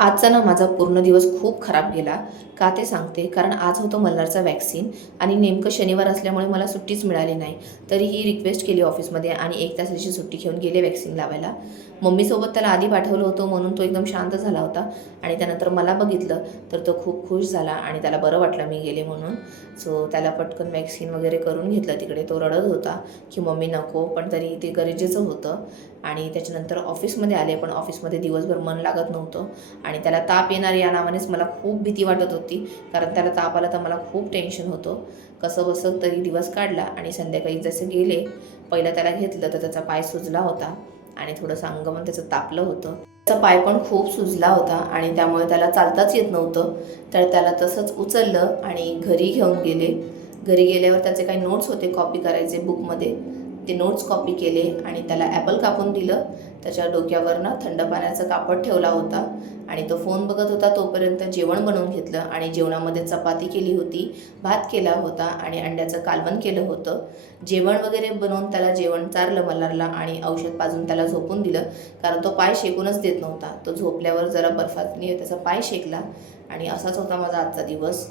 आजचा ना माझा पूर्ण दिवस खूप खराब गेला. का ते सांगते, कारण आज होतं मल्हारचा वॅक्सिन आणि नेमकं शनिवार असल्यामुळे मला सुट्टीच मिळाली नाही. तरीही रिक्वेस्ट केली ऑफिसमध्ये आणि 1 तासाची सुट्टी घेऊन गेले वॅक्सिन लावायला. मम्मीसोबत त्याला आधी पाठवलं होतं म्हणून तो एकदम शांत झाला होता आणि त्यानंतर मला बघितलं तर तो खूप खुश झाला आणि त्याला बरं वाटलं मी गेले म्हणून. सो त्याला पटकन वॅक्सिन वगैरे करून घेतलं. तिकडे तो रडत होता की मम्मी नको, पण तरी ते गरजेचं होतं. आणि त्याच्यानंतर ऑफिसमध्ये आले, पण ऑफिसमध्ये दिवसभर मन लागत नव्हतं आणि त्याला ताप येणार या नावानेच मला खूप भीती वाटत होती, कारण त्याला ताप आला तर मला खूप टेन्शन होतं. कसंबसं तरी दिवस काढला आणि संध्याकाळी जसे गेले, पहिलं त्याला घेतलं तर त्याचा पाय सुजला होता आणि थोडंसं अंग पण त्याचं तापलं होतं. त्याचा पाय पण खूप सुजला होता आणि त्यामुळे त्याला चालताच येत नव्हतं. तर त्याला तसंच उचललं आणि घरी घेऊन गेले. घरी गेल्यावर त्याचे काही नोट्स होते कॉपी करायचे बुकमध्ये, ते नोट्स कॉपी केले आणि त्याला ॲपल कापून दिलं. त्याच्या डोक्यावर ना थंड पाण्याचं कापड ठेवला होता आणि तो फोन बघत होता. तोपर्यंत जेवण बनवून घेतलं आणि जेवणामध्ये चपाती केली होती, भात केला होता आणि अंड्याचं कालवण केलं होतं. जेवण वगैरे बनवून त्याला जेवण चारलं मल्हारला आणि औषध पाजून त्याला झोपून दिलं, कारण तो पाय शेकूनच देत नव्हता. तो झोपल्यावर जरा बर्फाने त्याचा पाय शेकला आणि असाच होता माझा आजचा दिवस.